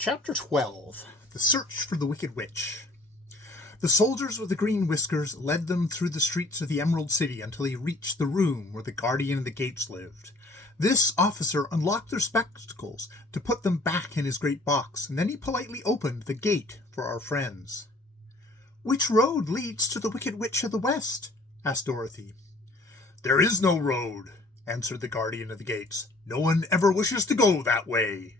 Chapter 12. The Search for the Wicked Witch. The soldiers with the green whiskers led them through the streets of the Emerald City until they reached the room where the guardian of the gates lived. This officer unlocked their spectacles to put them back in his great box, and then he politely opened the gate for our friends. "Which road leads to the Wicked Witch of the West?" asked Dorothy. "There is no road," answered the guardian of the gates. "No one ever wishes to go that way."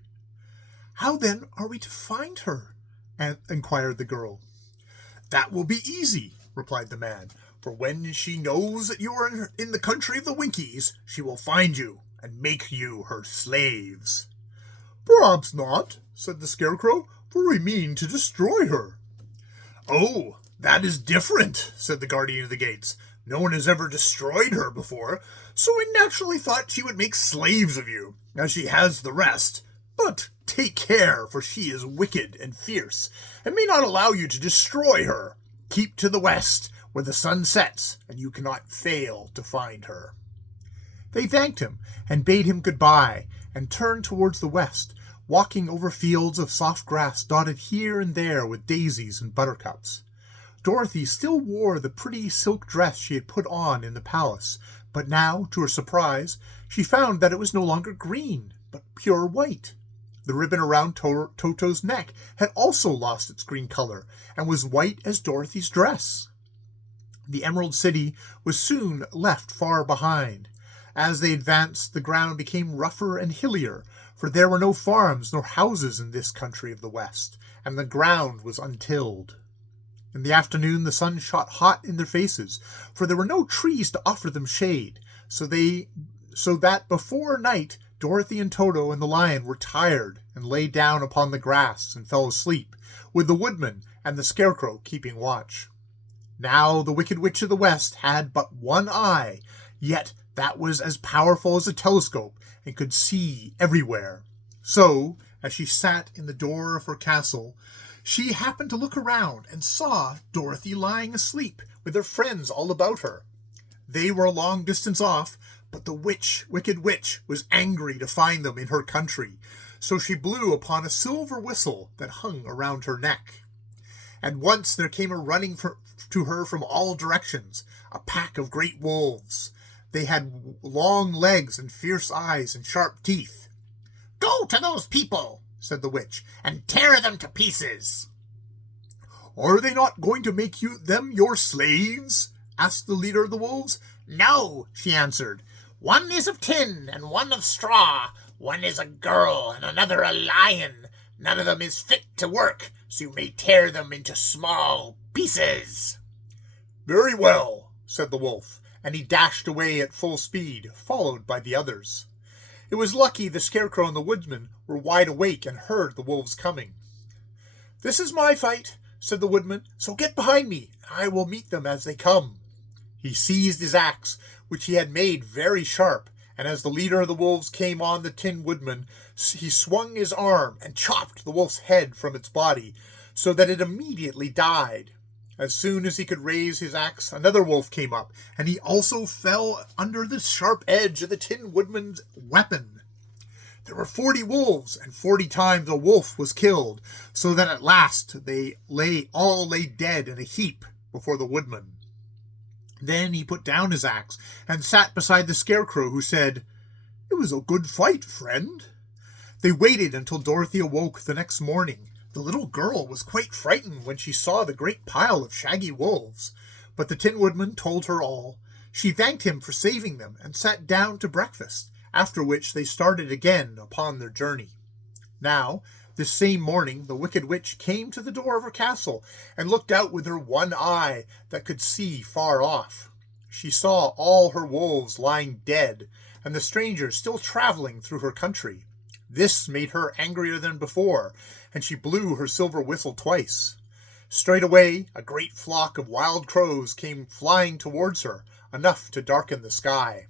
"How then are we to find her?" inquired the girl. "That will be easy," replied the man, "for when she knows that you are in the country of the Winkies, she will find you and make you her slaves." "Perhaps not," said the Scarecrow, "for we mean to destroy her." "Oh, that is different," said the guardian of the gates. "No one has ever destroyed her before, so I naturally thought she would make slaves of you, as she has the rest. But take care, for she is wicked and fierce, and may not allow you to destroy her. Keep to the west, where the sun sets, and you cannot fail to find her." They thanked him and bade him goodbye, and turned towards the west, walking over fields of soft grass dotted here and there with daisies and buttercups. Dorothy still wore the pretty silk dress she had put on in the palace, but now, to her surprise, she found that it was no longer green, but pure white. The ribbon around Toto's neck had also lost its green color, and was white as Dorothy's dress. The Emerald City was soon left far behind. As they advanced, the ground became rougher and hillier, for there were no farms nor houses in this country of the West, and the ground was untilled. In the afternoon the sun shot hot in their faces, for there were no trees to offer them shade, so that before night Dorothy and Toto and the lion were tired and lay down upon the grass and fell asleep, with the woodman and the Scarecrow keeping watch. Now the Wicked Witch of the West had but one eye, yet that was as powerful as a telescope and could see everywhere. So, as she sat in the door of her castle, she happened to look around and saw Dorothy lying asleep with her friends all about her. They were a long distance off, but the Wicked Witch, was angry to find them in her country, so she blew upon a silver whistle that hung around her neck. At once there came a running to her from all directions, a pack of great wolves. They had long legs and fierce eyes and sharp teeth. "Go to those people," said the witch, "and tear them to pieces." "Are they not going to make them your slaves?" asked the leader of the wolves. "No," she answered. "One is of tin and one of straw. One is a girl and another a lion. None of them is fit to work, so you may tear them into small pieces." "Very well," said the wolf, and he dashed away at full speed, followed by the others. It was lucky the Scarecrow and the woodman were wide awake and heard the wolves coming. "This is my fight," said the woodman, "so get behind me, and I will meet them as they come." He seized his axe, which he had made very sharp, and as the leader of the wolves came on the Tin Woodman, he swung his arm and chopped the wolf's head from its body, so that it immediately died. As soon as he could raise his axe, another wolf came up, and he also fell under the sharp edge of the Tin Woodman's weapon. There were 40 wolves, and 40 times a wolf was killed, so that at last they all lay dead in a heap before the woodman. Then he put down his axe and sat beside the Scarecrow, who said, "It was a good fight, friend." They waited until Dorothy awoke the next morning. The little girl was quite frightened when she saw the great pile of shaggy wolves, but the Tin Woodman told her all. She thanked him for saving them and sat down to breakfast, after which they started again upon their journey. Now, this same morning, the Wicked Witch came to the door of her castle and looked out with her one eye that could see far off. She saw all her wolves lying dead, and the strangers still traveling through her country. This made her angrier than before, and she blew her silver whistle twice. Straightway, a great flock of wild crows came flying towards her, enough to darken the sky.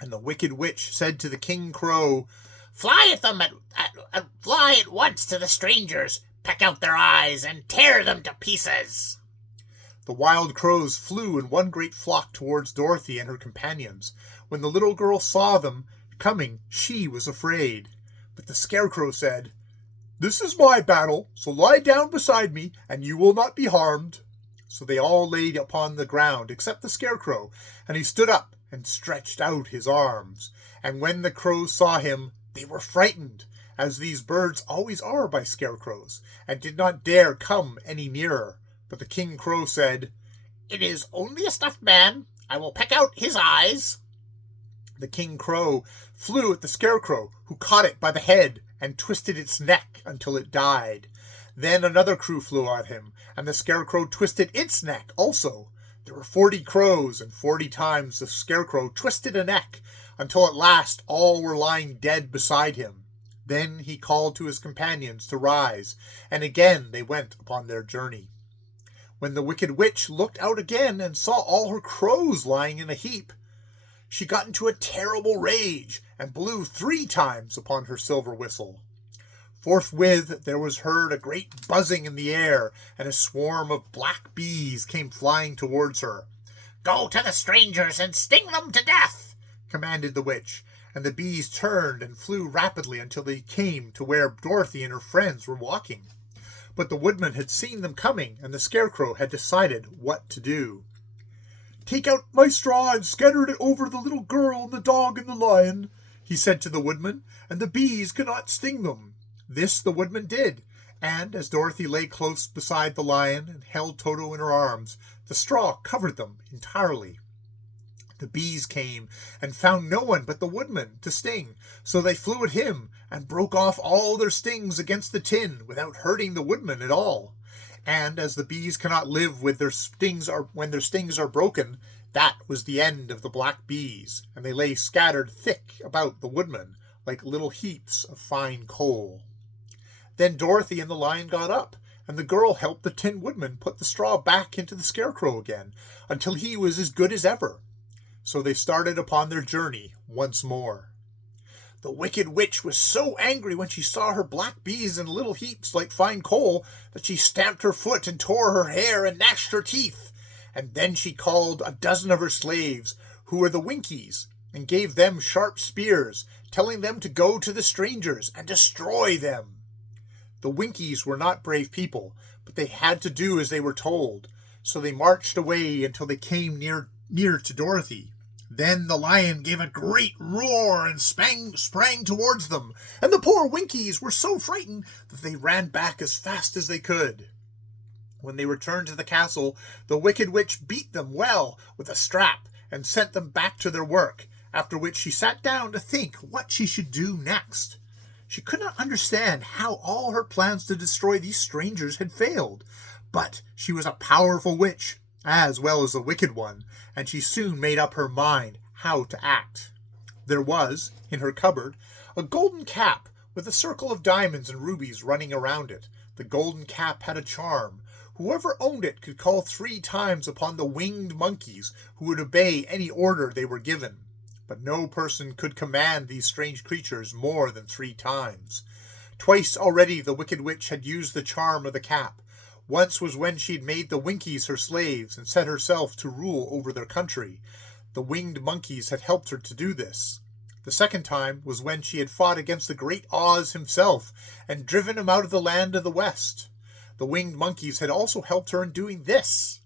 And the Wicked Witch said to the King Crow, "Fly at them fly at once to the strangers, peck out their eyes, and tear them to pieces." The wild crows flew in one great flock towards Dorothy and her companions. When the little girl saw them coming, she was afraid. But the Scarecrow said, "This is my battle, so lie down beside me, and you will not be harmed." So they all laid upon the ground except the Scarecrow, and he stood up and stretched out his arms. And when the crows saw him, they were frightened, as these birds always are by scarecrows, and did not dare come any nearer. But the King Crow said, "It is only a stuffed man. I will peck out his eyes." The King Crow flew at the Scarecrow, who caught it by the head and twisted its neck until it died. Then another crow flew at him, and the Scarecrow twisted its neck also. There were 40 crows, and 40 times the Scarecrow twisted a neck, until at last all were lying dead beside him. Then he called to his companions to rise, and again they went upon their journey. When the Wicked Witch looked out again and saw all her crows lying in a heap, she got into a terrible rage, and blew 3 times upon her silver whistle. Forthwith there was heard a great buzzing in the air, and a swarm of black bees came flying towards her. "Go to the strangers and sting them to death," commanded the witch, and the bees turned and flew rapidly until they came to where Dorothy and her friends were walking. But the woodman had seen them coming, and the Scarecrow had decided what to do. "Take out my straw and scatter it over the little girl and the dog and the lion," he said to the woodman, "and the bees cannot sting them." This the woodman did, and as Dorothy lay close beside the lion and held Toto in her arms, the straw covered them entirely. The bees came and found no one but the woodman to sting, so they flew at him and broke off all their stings against the tin without hurting the woodman at all. And as the bees cannot live with when their stings are broken, that was the end of the black bees, and they lay scattered thick about the woodman like little heaps of fine coal. Then Dorothy and the lion got up, and the girl helped the Tin Woodman put the straw back into the Scarecrow again, until he was as good as ever. So they started upon their journey once more. The Wicked Witch was so angry when she saw her black bees in little heaps like fine coal that she stamped her foot and tore her hair and gnashed her teeth. And then she called a dozen of her slaves, who were the Winkies, and gave them sharp spears, telling them to go to the strangers and destroy them. The Winkies were not brave people, but they had to do as they were told, so they marched away until they came near to Dorothy. Then the lion gave a great roar and sprang towards them, and the poor Winkies were so frightened that they ran back as fast as they could. When they returned to the castle, the Wicked Witch beat them well with a strap and sent them back to their work, after which she sat down to think what she should do next. She could not understand how all her plans to destroy these strangers had failed, but she was a powerful witch, as well as a wicked one, and she soon made up her mind how to act. There was, in her cupboard, a golden cap with a circle of diamonds and rubies running around it. The golden cap had a charm. Whoever owned it could call 3 times upon the winged monkeys, who would obey any order they were given. But no person could command these strange creatures more than 3 times. Twice already the Wicked Witch had used the charm of the cap. Once was when she had made the Winkies her slaves and set herself to rule over their country. The winged monkeys had helped her to do this. The second time was when she had fought against the great Oz himself and driven him out of the land of the West. The winged monkeys had also helped her in doing this.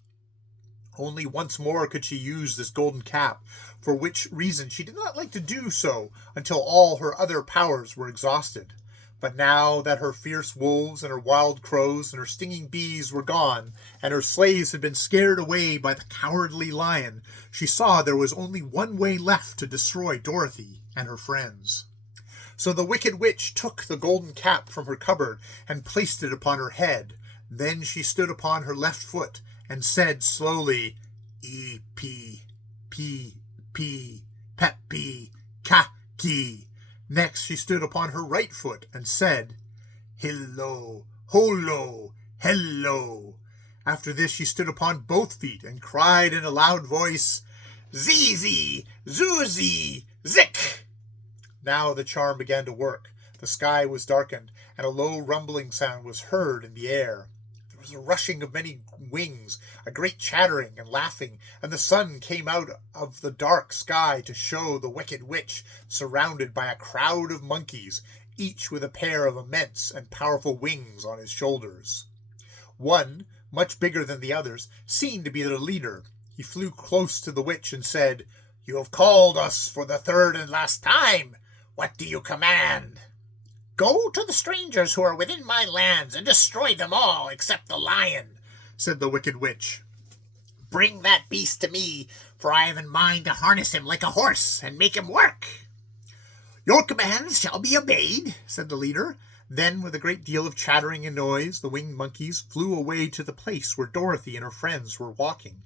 Only once more could she use this golden cap, for which reason she did not like to do so until all her other powers were exhausted. But now that her fierce wolves and her wild crows and her stinging bees were gone, and her slaves had been scared away by the cowardly lion, she saw there was only one way left to destroy Dorothy and her friends. So the Wicked Witch took the golden cap from her cupboard and placed it upon her head. Then she stood upon her left foot and said slowly, E-P, P, Pep-P, Ka-Ki. Next she stood upon her right foot and said, Hillo, Holo, Hello. After this she stood upon both feet and cried in a loud voice, Zizi, Zuzi, Zik. Now the charm began to work. The sky was darkened, and a low rumbling sound was heard in the air. There was a rushing of many wings, a great chattering and laughing, and the sun came out of the dark sky to show the Wicked Witch surrounded by a crowd of monkeys, each with a pair of immense and powerful wings on his shoulders. One, much bigger than the others, seemed to be their leader. He flew close to the witch and said, "You have called us for the third and last time. What do you command?" "Go to the strangers who are within my lands and destroy them all except the lion," said the wicked witch. "Bring that beast to me, for I have in mind to harness him like a horse and make him work." "Your commands shall be obeyed," said the leader. Then, with a great deal of chattering and noise, the winged monkeys flew away to the place where Dorothy and her friends were walking.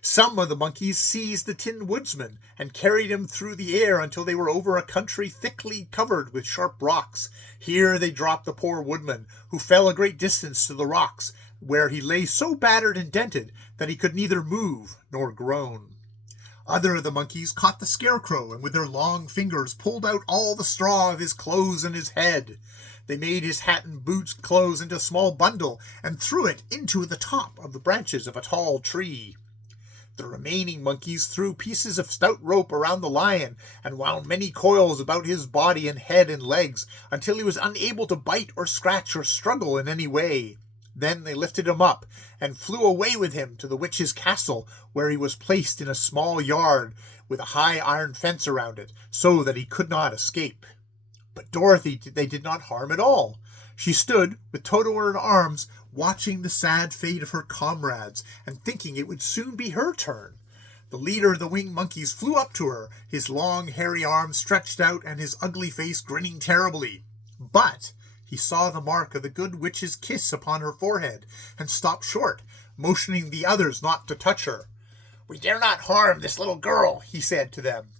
Some of the monkeys seized the Tin Woodsman and carried him through the air until they were over a country thickly covered with sharp rocks. Here they dropped the poor woodman, who fell a great distance to the rocks, where he lay so battered and dented that he could neither move nor groan. Other of the monkeys caught the Scarecrow, and with their long fingers pulled out all the straw of his clothes and his head. They made his hat and boots clothes into a small bundle and threw it into the top of the branches of a tall tree. The remaining monkeys threw pieces of stout rope around the lion and wound many coils about his body and head and legs until he was unable to bite or scratch or struggle in any way. Then they lifted him up and flew away with him to the witch's castle, where he was placed in a small yard with a high iron fence around it, so that he could not escape. But Dorothy they did not harm at all. She stood, with Toto in her arms, watching the sad fate of her comrades, and thinking it would soon be her turn. The leader of the winged monkeys flew up to her, his long hairy arms stretched out and his ugly face grinning terribly. But he saw the mark of the good witch's kiss upon her forehead, and stopped short, motioning the others not to touch her. "We dare not harm this little girl," he said to them,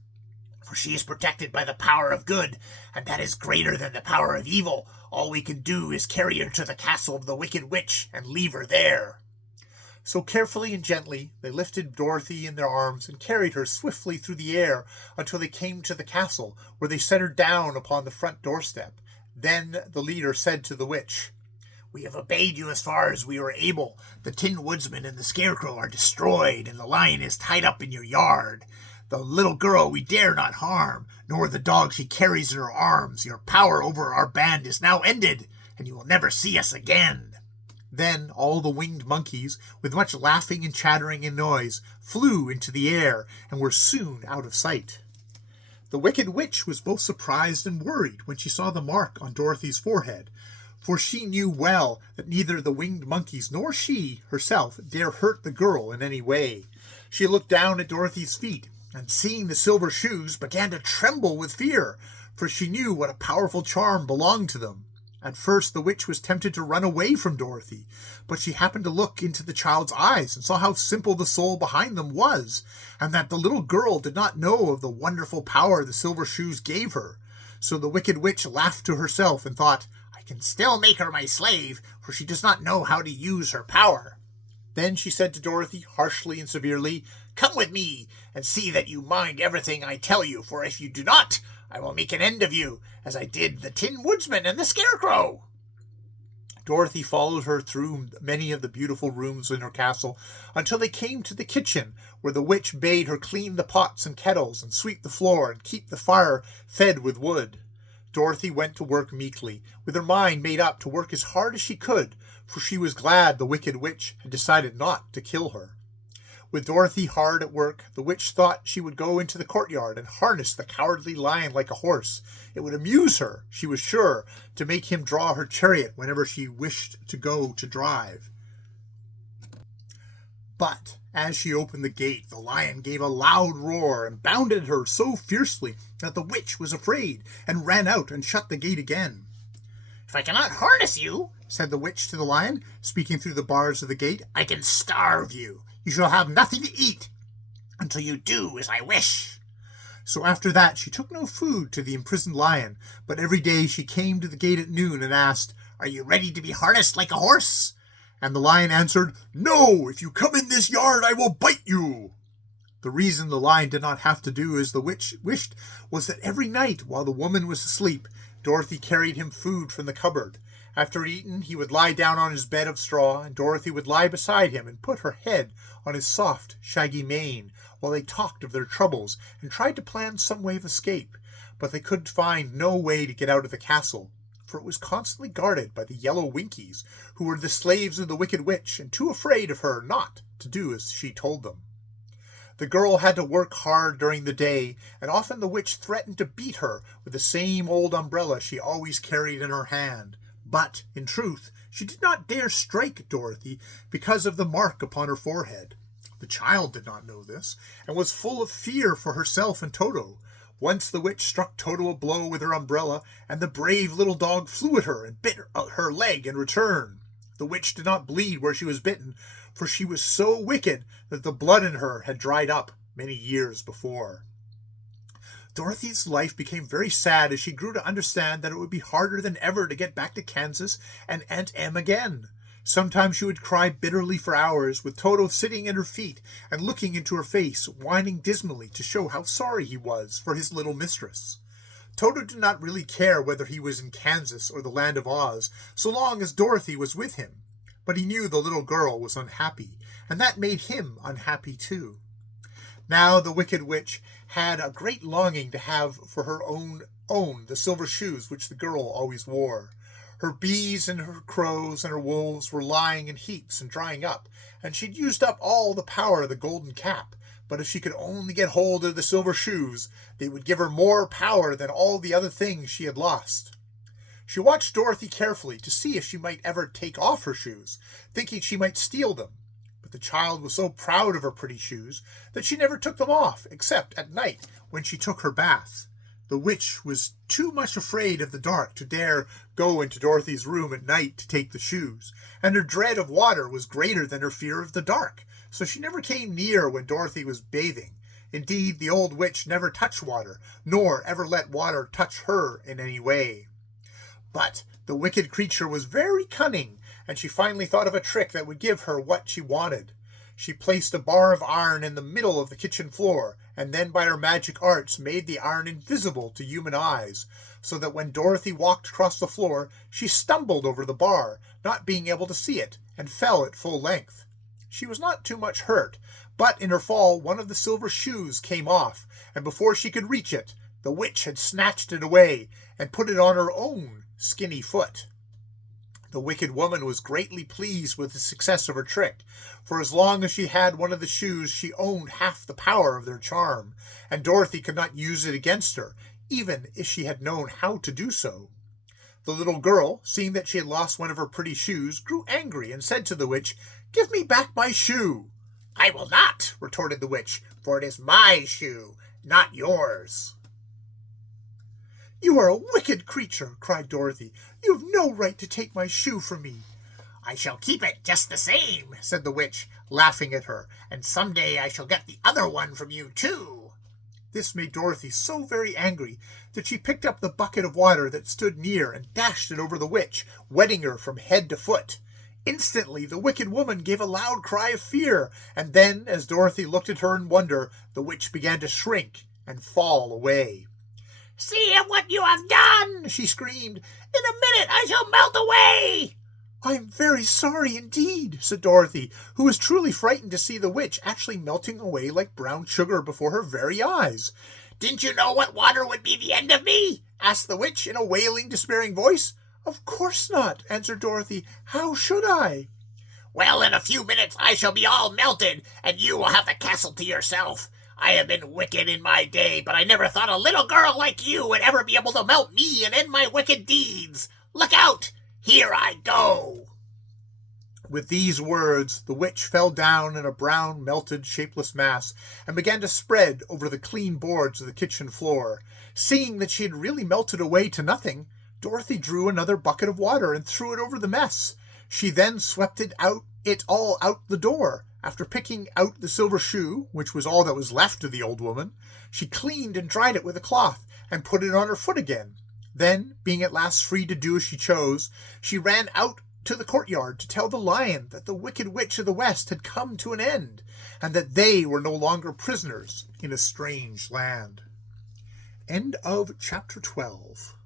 "for she is protected by the power of good, and that is greater than the power of evil. All we can do is carry her to the castle of the wicked witch and leave her there." So carefully and gently they lifted Dorothy in their arms and carried her swiftly through the air until they came to the castle, where they set her down upon the front doorstep. Then the leader said to the witch, "We have obeyed you as far as we were able. The Tin Woodsman and the Scarecrow are destroyed, and the lion is tied up in your yard. The little girl we dare not harm, nor the dog she carries in her arms. Your power over our band is now ended, and you will never see us again." Then all the winged monkeys, with much laughing and chattering and noise, flew into the air and were soon out of sight. The wicked witch was both surprised and worried when she saw the mark on Dorothy's forehead, for she knew well that neither the winged monkeys nor she herself dare hurt the girl in any way. She looked down at Dorothy's feet, and seeing the silver shoes, began to tremble with fear, for she knew what a powerful charm belonged to them. At first the witch was tempted to run away from Dorothy, but she happened to look into the child's eyes and saw how simple the soul behind them was, and that the little girl did not know of the wonderful power the silver shoes gave her. So the wicked witch laughed to herself and thought, "I can still make her my slave, for she does not know how to use her power." Then she said to Dorothy, harshly and severely, "Come with me, and see that you mind everything I tell you, for if you do not, I will make an end of you, as I did the Tin Woodsman and the Scarecrow." Dorothy followed her through many of the beautiful rooms in her castle until they came to the kitchen, where the witch bade her clean the pots and kettles and sweep the floor and keep the fire fed with wood. Dorothy went to work meekly, with her mind made up to work as hard as she could, for she was glad the wicked witch had decided not to kill her. With Dorothy hard at work, the witch thought she would go into the courtyard and harness the cowardly lion like a horse. It would amuse her, she was sure, to make him draw her chariot whenever she wished to go to drive. But as she opened the gate, the lion gave a loud roar and bounded at her so fiercely that the witch was afraid and ran out and shut the gate again. "If I cannot harness you," said the witch to the lion, speaking through the bars of the gate, "I can starve you. You shall have nothing to eat until you do as I wish." So after that she took no food to the imprisoned lion, but every day she came to the gate at noon and asked, "Are you ready to be harnessed like a horse?" And the lion answered, "No, if you come in this yard I will bite you." The reason the lion did not have to do as the witch wished was that every night, while the woman was asleep, Dorothy carried him food from the cupboard. After eating, he would lie down on his bed of straw, and Dorothy would lie beside him and put her head on his soft, shaggy mane, while they talked of their troubles and tried to plan some way of escape. but they could find no way to get out of the castle, for it was constantly guarded by the yellow Winkies, who were the slaves of the Wicked Witch and too afraid of her not to do as she told them. The girl had to work hard during the day, and often the witch threatened to beat her with the same old umbrella she always carried in her hand. But, in truth, she did not dare strike Dorothy because of the mark upon her forehead. The child did not know this, and was full of fear for herself and Toto. Once the witch struck Toto a blow with her umbrella, and the brave little dog flew at her and bit her leg in return. The witch did not bleed where she was bitten, for she was so wicked that the blood in her had dried up many years before. Dorothy's life became very sad as she grew to understand that it would be harder than ever to get back to Kansas and Aunt Em again. Sometimes she would cry bitterly for hours, with Toto sitting at her feet and looking into her face, whining dismally to show how sorry he was for his little mistress. Toto did not really care whether he was in Kansas or the Land of Oz, so long as Dorothy was with him. But he knew the little girl was unhappy, and that made him unhappy too. Now the Wicked Witch had a great longing to have for her own the silver shoes which the girl always wore. Her bees and her crows and her wolves were lying in heaps and drying up, and she'd used up all the power of the golden cap. But if she could only get hold of the silver shoes, they would give her more power than all the other things she had lost. She watched Dorothy carefully to see if she might ever take off her shoes, thinking she might steal them. But the child was so proud of her pretty shoes that she never took them off, except at night when she took her bath. The witch was too much afraid of the dark to dare go into Dorothy's room at night to take the shoes, and her dread of water was greater than her fear of the dark, so she never came near when Dorothy was bathing. Indeed, the old witch never touched water, nor ever let water touch her in any way. But the wicked creature was very cunning, and she finally thought of a trick that would give her what she wanted. She placed a bar of iron in the middle of the kitchen floor, and then by her magic arts made the iron invisible to human eyes, so that when Dorothy walked across the floor, she stumbled over the bar, not being able to see it, and fell at full length. She was not too much hurt, but in her fall one of the silver shoes came off, and before she could reach it, the witch had snatched it away and put it on her own skinny foot. The wicked woman was greatly pleased with the success of her trick, for as long as she had one of the shoes she owned half the power of their charm, and Dorothy could not use it against her, even if she had known how to do so. The little girl, seeing that she had lost one of her pretty shoes, grew angry and said to the witch, "Give me back my shoe." "I will not," retorted the witch, "for it is my shoe, not yours." "You are a wicked creature," cried Dorothy. "You have no right to take my shoe from me." "I shall keep it just the same," said the witch, laughing at her, "and some day I shall get the other one from you too." This made Dorothy so very angry that she picked up the bucket of water that stood near and dashed it over the witch, wetting her from head to foot. Instantly the wicked woman gave a loud cry of fear, and then, as Dorothy looked at her in wonder, the witch began to shrink and fall away. "See what you have done!" she screamed. "In a minute I shall melt away!" "I am very sorry indeed," said Dorothy, who was truly frightened to see the witch actually melting away like brown sugar before her very eyes. "Didn't you know what water would be the end of me?" asked the witch in a wailing, despairing voice. "Of course not," answered Dorothy. "How should I?" "Well, in a few minutes I shall be all melted, and you will have the castle to yourself. I have been wicked in my day, but I never thought a little girl like you would ever be able to melt me and end my wicked deeds. Look out! Here I go!" With these words, the witch fell down in a brown, melted, shapeless mass, and began to spread over the clean boards of the kitchen floor. Seeing that she had really melted away to nothing, Dorothy drew another bucket of water and threw it over the mess. She then swept it all out the door. After picking out the silver shoe, which was all that was left of the old woman, she cleaned and dried it with a cloth, and put it on her foot again. Then, being at last free to do as she chose, she ran out to the courtyard to tell the lion that the Wicked Witch of the West had come to an end, and that they were no longer prisoners in a strange land. End of Chapter 12.